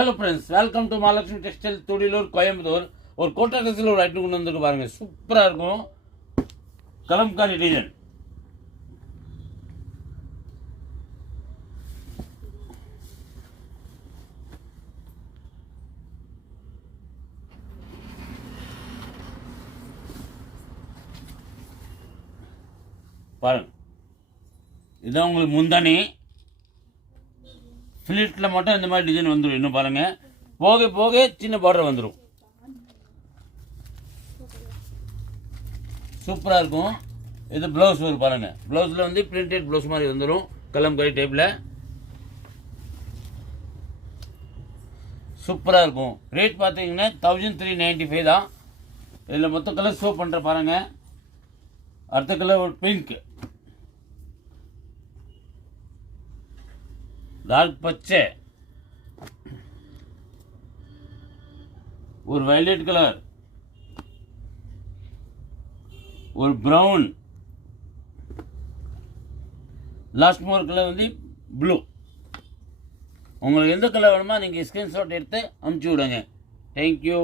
Hello friends, welcome to Mahalakshmi textile, Thudiyalur, Coimbatore. ஒரு quota ட்ரெஸ்ஸில் ஒரு ஐட்டம் கொண்டு வந்துருக்கு பாருங்க. சூப்பராக இருக்கும். கலம்காரி டிசைன். பாருங்க, இதுதான் உங்களுக்கு முந்தானி. ஃபிலிட்டில் மட்டும் இந்த மாதிரி டிசைன் வந்துடும். இன்னும் பாருங்கள், போக போக சின்ன பார்டர் வந்துடும். சூப்பராக இருக்கும். இது ப்ளவுஸ் வரும் பாருங்கள். ப்ளவுஸில் வந்து பிரிண்டட் ப்ளவுஸ் மாதிரி வந்துடும், கலம்காரி டைப்பில். சூப்பராக இருக்கும். ரேட் பார்த்தீங்கன்னா 1395 தான். இதில் மொத்த கலர் ஷோ பண்ணுற பாருங்கள். அடுத்த கலர் ஒரு பிங்க், டார்க் பச்சை, ஒரு வயலட் கலர், ஒரு ப்ரௌன், லாஸ்ட் மோர் கலர் வந்து ப்ளூ. உங்களுக்கு எந்த கலர் வேணுமோ நீங்கள் ஸ்க்ரீன்ஷாட் எடுத்து அனுப்பிச்சி விடுங்க. தேங்க்யூ.